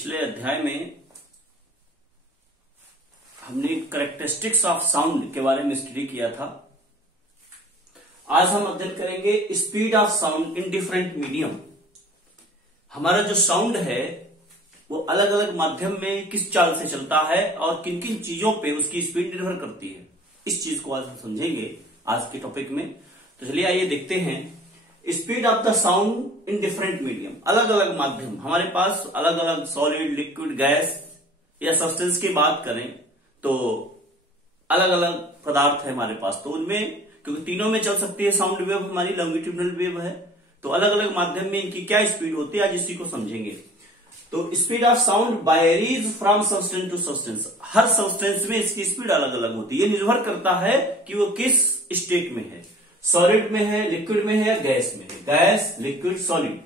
पिछले अध्याय में हमने कैरेक्टरिस्टिक्स ऑफ साउंड के बारे में स्टडी किया था। आज हम अध्ययन करेंगे speed of sound in different medium. हमारा जो साउंड है वो अलग अलग माध्यम में किस चाल से चलता है और किन किन चीजों पे उसकी स्पीड निर्भर करती है, इस चीज को आज हम समझेंगे आज के टॉपिक में। तो चलिए आइए देखते हैं speed of the sound in different medium. अलग अलग माध्यम हमारे पास अलग अलग सॉलिड, लिक्विड, गैस या सब्सटेंस की बात करें तो अलग अलग पदार्थ है हमारे पास, तो उनमें क्योंकि तीनों में चल सकती है साउंड वेव, हमारी लॉन्गिट्यूडिनल वेव है, तो अलग अलग माध्यम में इनकी क्या स्पीड होती है आज इसी को समझेंगे। तो speed of sound varies from substance to substance. हर सब्सटेंस में इसकी स्पीड अलग अलग होती है, ये निर्भर करता है कि वो किस स्टेट में है, सॉलिड में है, लिक्विड में है या गैस में है। Gas, liquid, solid.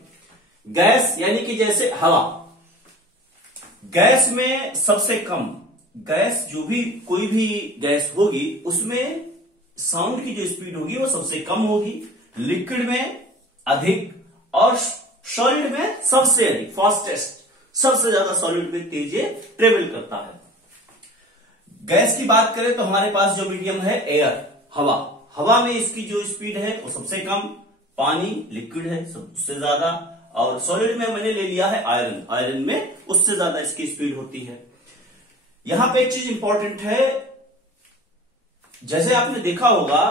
गैस यानी कि जैसे हवा, गैस में सबसे कम गैस, जो भी कोई भी गैस होगी उसमें साउंड की जो स्पीड होगी वो सबसे कम होगी, लिक्विड में अधिक और सॉलिड में सबसे अधिक, फास्टेस्ट, सबसे ज्यादा सॉलिड में तेज ट्रेवल करता है। गैस की बात करें तो हमारे पास जो मीडियम है एयर, हवा, हवा में इसकी जो स्पीड है वो सबसे कम, पानी, लिक्विड है उससे ज्यादा, और सॉलिड में मैंने ले लिया है आयरन, आयरन में उससे ज्यादा इसकी स्पीड होती है। यहां पे एक चीज इंपॉर्टेंट है, जैसे आपने देखा होगा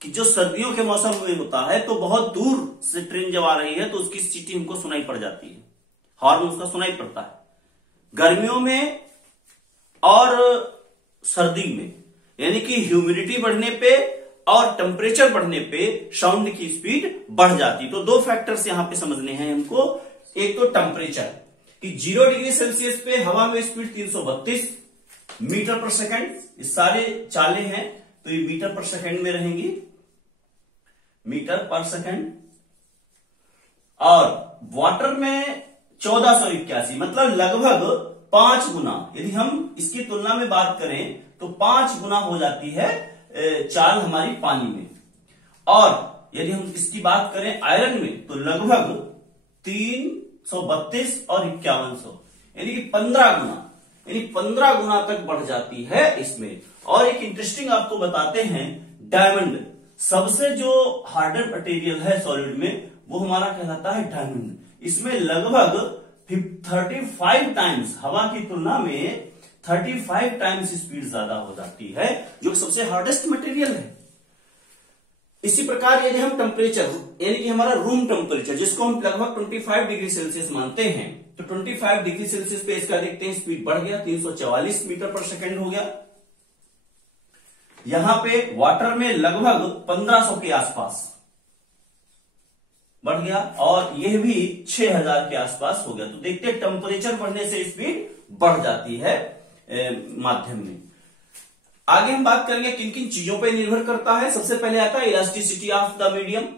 कि जो सर्दियों के मौसम में होता है तो बहुत दूर से ट्रेन जब आ रही है तो उसकी सीटी हमको सुनाई पड़ जाती है, हॉर्न उसका सुनाई पड़ता है। गर्मियों में और सर्दी में यानी कि ह्यूमिडिटी बढ़ने पे और टेम्परेचर बढ़ने पे साउंड की स्पीड बढ़ जाती है। तो दो फैक्टर्स यहां पे समझने हैं हमको। एक तो टेम्परेचर कि 0 डिग्री सेल्सियस पे हवा में स्पीड 332 मीटर पर सेकंड, ये सारे चालें हैं तो ये मीटर पर सेकंड में रहेंगी, मीटर पर सेकंड। और वाटर में 1481, मतलब लगभग 5 गुना, यदि हम इसकी तुलना में बात करें तो 5 गुना हो जाती है चाल हमारी पानी में। और यदि हम इसकी बात करें आयरन में तो लगभग 332 और 5100, यानी कि 15 गुना, यानी 15 गुना तक बढ़ जाती है इसमें। और एक इंटरेस्टिंग आपको बताते हैं, डायमंड, सबसे जो हार्डर मटेरियल है सॉलिड में वो हमारा कहलाता है डायमंड। इसमें लगभग 35 टाइम्स, हवा की तुलना में 35 टाइम्स स्पीड ज्यादा हो जाती है, जो सबसे हार्डेस्ट मटेरियल है। इसी प्रकार यदि हम टेम्परेचर यानी कि हमारा रूम टेम्परेचर, जिसको हम लगभग 25 डिग्री सेल्सियस मानते हैं, तो 25 डिग्री सेल्सियस पे इसका देखते हैं स्पीड बढ़ गया, 344 मीटर पर सेकंड हो गया। यहां पे वाटर में लगभग 1500 के आसपास बढ़ गया और यह भी 6000 के आसपास हो गया। तो देखते हैं टेम्परेचर बढ़ने से स्पीड बढ़ जाती है माध्यम में। आगे हम बात करेंगे किन किन चीजों पर निर्भर करता है। सबसे पहले आता है इलास्टिसिटी ऑफ द मीडियम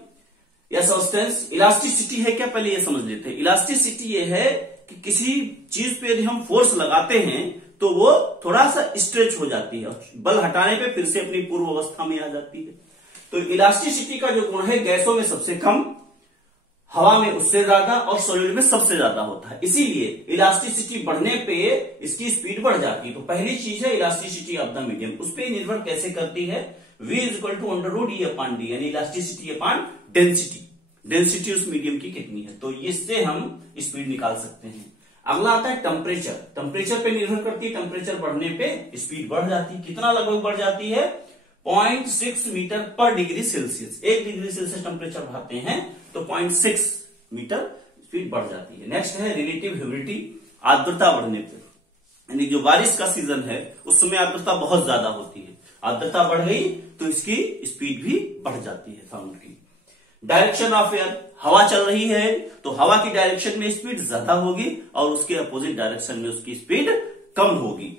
या सब्सटेंस। इलास्टिसिटी है क्या, पहले ये समझ लेते हैं। इलास्टिसिटी ये है कि किसी चीज पे यदि हम फोर्स लगाते हैं तो वो थोड़ा सा स्ट्रेच हो जाती है, बल हटाने पे फिर से अपनी पूर्व अवस्था में आ जाती है। तो इलास्टिसिटी का जो गुण है गैसों में सबसे कम, हवा में उससे ज्यादा और सॉलिड में सबसे ज्यादा होता है। इसीलिए इलास्टिसिटी बढ़ने पे इसकी स्पीड बढ़ जाती है। तो पहली चीज है इलास्टिसिटी ऑफ द मीडियम। उस पर निर्भर कैसे करती है, V = E/d, यानी इलास्टिसिटी अपॉन डेंसिटी, डेंसिटी उस मीडियम की कितनी है, तो इससे हम स्पीड निकाल सकते हैं। अगला आता है टेम्परेचर। टेम्परेचर पे निर्भर करती है, टेम्परेचर बढ़ने पे स्पीड बढ़ जाती है। कितना लगभग बढ़ जाती है, 0.6 मीटर पर degree Celsius. 1 degree Celsius temperature बढ़ाते हैं तो 0.6 मीटर स्पीड बढ़ जाती है। नेक्स्ट है रिलेटिव ह्यूमिडिटी, आर्द्रता बढ़ने पर, यानी जो बारिश का सीजन है उस समय आर्द्रता बहुत ज्यादा होती है, आर्द्रता बढ़ गई तो इसकी स्पीड भी बढ़ जाती है साउंड की। डायरेक्शन ऑफ एयर, हवा चल रही है तो हवा की डायरेक्शन में स्पीड ज्यादा होगी और उसके अपोजिट डायरेक्शन में उसकी स्पीड कम होगी।